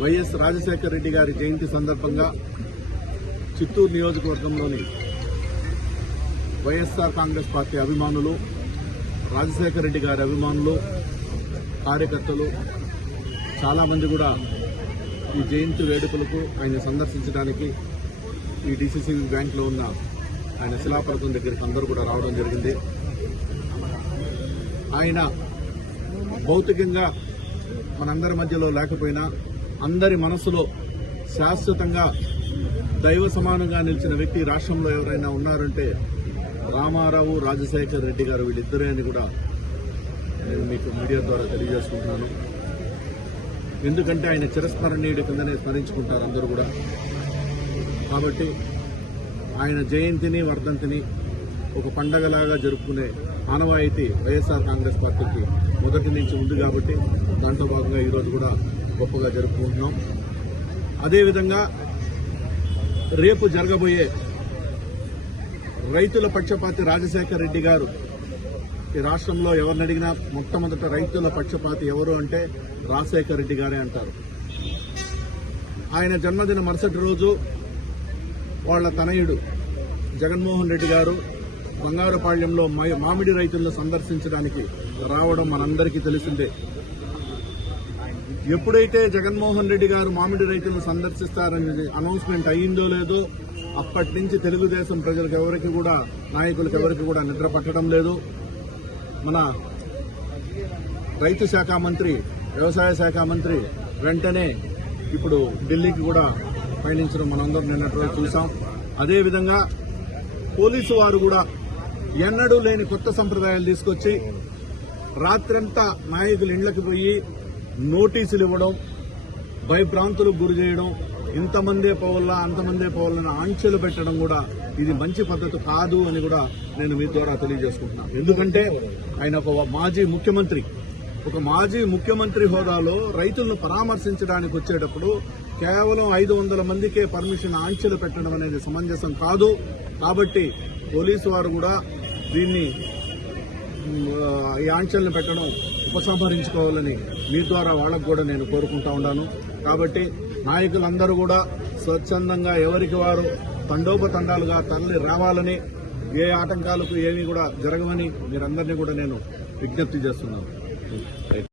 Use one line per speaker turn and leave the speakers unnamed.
YS Rajasekhara Reddy గారి జయంతి సందర్భంగా చిత్తూరు నియోజకవర్గంలోని వైఎస్ఆర్ కాంగ్రెస్ పార్టీ అభిమానులు రాజశేఖర రెడ్డి గారి అభిమానులు కార్యకర్తలు చాలామంది కూడా ఈ జయంతి వేడుకలకు ఆయన సందర్శించడానికి ఈ డిసిసిబి బ్యాంక్లో ఉన్న ఆయన శిలాఫలకం దగ్గరికి అందరూ కూడా రావడం జరిగింది. ఆయన భౌతికంగా మనందరి మధ్యలో లేకపోయినా అందరి మనసులో శాశ్వతంగా దైవ సమానంగా నిలిచిన వ్యక్తి రాష్ట్రంలో ఎవరైనా ఉన్నారంటే రామారావు రాజశేఖర్ రెడ్డి గారు వీళ్ళిద్దరే అని కూడా నేను మీకు మీడియా ద్వారా తెలియజేసుకుంటున్నాను. ఎందుకంటే ఆయన చిరస్మరణీయుడి కిందనే స్మరించుకుంటారు అందరూ కూడా. కాబట్టి ఆయన జయంతిని వర్ధంతిని ఒక పండగలాగా జరుపుకునే ఆనవాయితీ వైఎస్ఆర్ కాంగ్రెస్ పార్టీకి మొదటి నుంచి ఉంది కాబట్టి దాంట్లో భాగంగా ఈరోజు కూడా గొప్పగా జరుపుకుంటున్నాం. అదేవిధంగా రేపు జరగబోయే రైతుల పక్షపాతి రాజశేఖర్ రెడ్డి గారు. ఈ రాష్ట్రంలో ఎవరిని అడిగినా మొట్టమొదట రైతుల పక్షపాతి ఎవరు అంటే రాజశేఖర్ రెడ్డి గారే అంటారు. ఆయన జన్మదిన మరుసటి రోజు వాళ్ళ తనయుడు జగన్మోహన్ రెడ్డి గారు బంగారుపాళ్యంలో మామిడి రైతులను సందర్శించడానికి రావడం మనందరికీ తెలిసిందే. ఎప్పుడైతే జగన్మోహన్ రెడ్డి గారు మామిడి రైతులను సందర్శిస్తారని అనౌన్స్మెంట్ అయ్యిందో లేదో అప్పటి నుంచి తెలుగుదేశం ప్రజలకు ఎవరికి కూడా నాయకులకు ఎవరికి కూడా నిద్ర పట్టడం లేదు. మన రైతు శాఖ మంత్రి వ్యవసాయ శాఖ మంత్రి వెంటనే ఇప్పుడు ఢిల్లీకి కూడా పయనించడం మనందరం నిన్నటి రోజు చూసాం. అదేవిధంగా పోలీసు వారు కూడా ఎన్నడూ లేని కొత్త సంప్రదాయాలు తీసుకొచ్చి రాత్రంతా నాయకులు ఇండ్లకు పోయి నోటీసులు ఇవ్వడం భయభ్రాంతులకు గురి చేయడం ఇంతమందే పౌరులా అంతమందే పోవాలని ఆంక్షలు పెట్టడం కూడా ఇది మంచి పద్ధతి కాదు అని కూడా నేను మీ ద్వారా తెలియజేసుకుంటున్నాను ఎందుకంటే ఆయన ఒక మాజీ ముఖ్యమంత్రి. ఒక మాజీ ముఖ్యమంత్రి హోదాలో రైతులను పరామర్శించడానికి వచ్చేటప్పుడు కేవలం ఐదు వందల మందికే పర్మిషన్ ఆంక్షలు పెట్టడం అనేది సమంజసం కాదు. కాబట్టి పోలీసు వారు కూడా దీన్ని ఈ ఆంక్షలను పెట్టడం ఉపసంహరించుకోవాలని మీ ద్వారా వాళ్ళకు కూడా నేను కోరుకుంటా ఉన్నాను. కాబట్టి నాయకులందరూ కూడా స్వచ్ఛందంగా ఎవరికి వారు తండోపతండాలుగా తరలి రావాలని ఏ ఆటంకాలకు ఏమీ కూడా జరగవని మీరందరినీ కూడా నేను విజ్ఞప్తి చేస్తున్నాను.